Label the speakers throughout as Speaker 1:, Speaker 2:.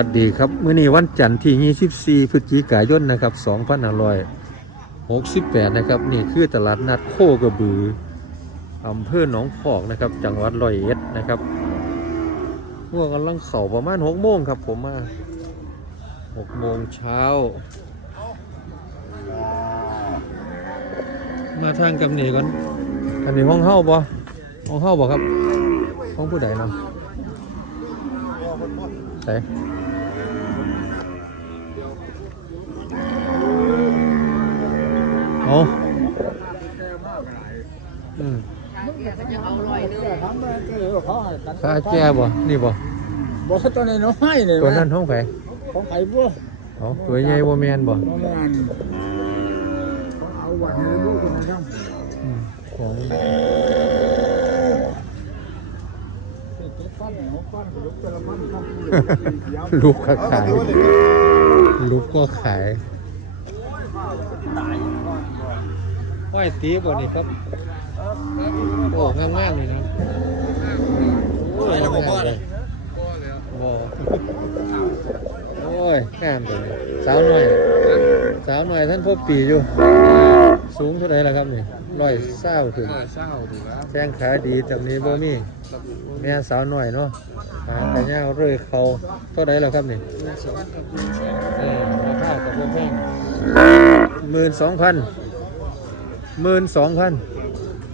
Speaker 1: วัสดีครับมื้อนี้วันจันทร์ที่ 24 พฤศจิกายนนะครับ2568 นะครับ นี่คือตลาดนัดโคกระบืออำเภอหนองพอกนะครับ จังหวัดร้อยเอ็ดนะครับพวกกำลังเข่าประมาณ 6 โมงครับผมมา 6 โมงเช้า มาทางกำเนิดก่อนอันนี้ห้องเฮ้าบ่ห้องเฮ้าบ่ครับ ห้องผู้ใดเนาะใส่เอาอืมค่าแก้บ่ นี่บ่
Speaker 2: บอกตัวนี้น้อยเนี่ย
Speaker 1: ตัวนั้นห้องไผ
Speaker 2: ของไอ้บัว
Speaker 1: เอาตัวใหญ่บ่แม่นบ่
Speaker 2: ประมาณเอาวัดให้ลูกกันนะครับ
Speaker 1: อืมของ
Speaker 2: เจ็ดพันหกพันลูกแต่ละพันครับ
Speaker 1: ลูกก็ขาย ลูกก็ขาย ห้อยตีบ่นี่ครับ โอ้งามงามๆเลยเนาะโอ้ยงามเลยบ่โอ้ยงามเลยสาวหน่อย สาวหน่อยท่านพ่อปีอยู่ สูงเท่าไหร่ล่ะครับนี่ร้อยเศร้าถึง
Speaker 2: เศร้าดีแล้ว
Speaker 1: แข้งขาดีจำนี้บ่มีแม่สาวหน่อยเนาะหางแต่เงาเรื่อยเขาเท่าไหร่ล่ะครับนี่เออราคากับพวกแพง หมื่นสองพันหมื่นสองพัน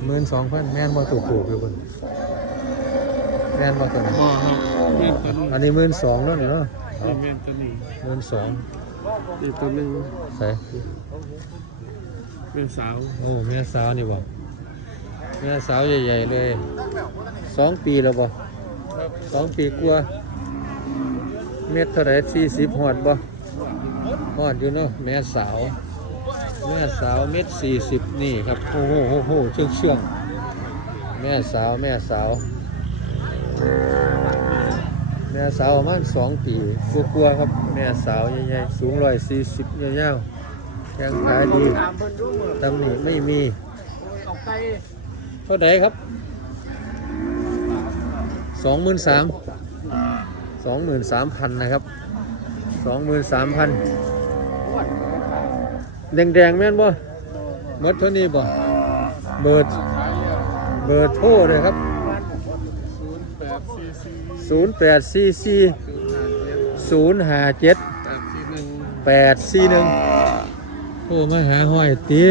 Speaker 1: หมื่นสองพันแม่นบ่ถูกถูกอยู่บนแม่นบ่ตัวนี้
Speaker 2: มาครับเมียนตัวนี้
Speaker 1: อันนี้หมื่นสองเนาะนี่เนาะ
Speaker 2: เมียนตัวนี้
Speaker 1: หมื่นสอง
Speaker 2: อีกตัวหนึ่ง
Speaker 1: ใส่
Speaker 2: เป็นสาว
Speaker 1: โอ้แม่สาวนี่บ่แม่สาวใหญ่ๆเลยสองปีแล้วบ่สองปีกว่าเม็ดเท่าไหร่สี่สิบหอดบ่หอดอยู่เนาะแม่สาว แม่สาวเม็ดสี่สิบนี่ครับโอ้โหโอ้โหเชื่องเชื่องแม่สาวแม่สาว แม่สาวประมาณสองปีกลัวๆครับ แม่สาวใหญ่ๆสูงร้อยสี่สิบยาวๆแข้งขาดี
Speaker 2: ตามเพิ่นดูมือ
Speaker 1: ตำหนิไม่มี
Speaker 2: เอาไก่
Speaker 1: เท่าไหร่ครับสองหมื่นสามสองหมื่นสามพันนะครับสองหมื่นสามพัน แดงแดงแม่นบ่หมดเท่านี้บ่เบอร์เบอร์โทรเลยครับ
Speaker 2: ศูนย์แปดสี่สี่
Speaker 1: 0 8 4 4
Speaker 2: ศูนย์ห้าเจ็ด
Speaker 1: 0 5 7
Speaker 2: แปดซีหนึ่ง
Speaker 1: 8 4 1โทรมาหาห้อยตี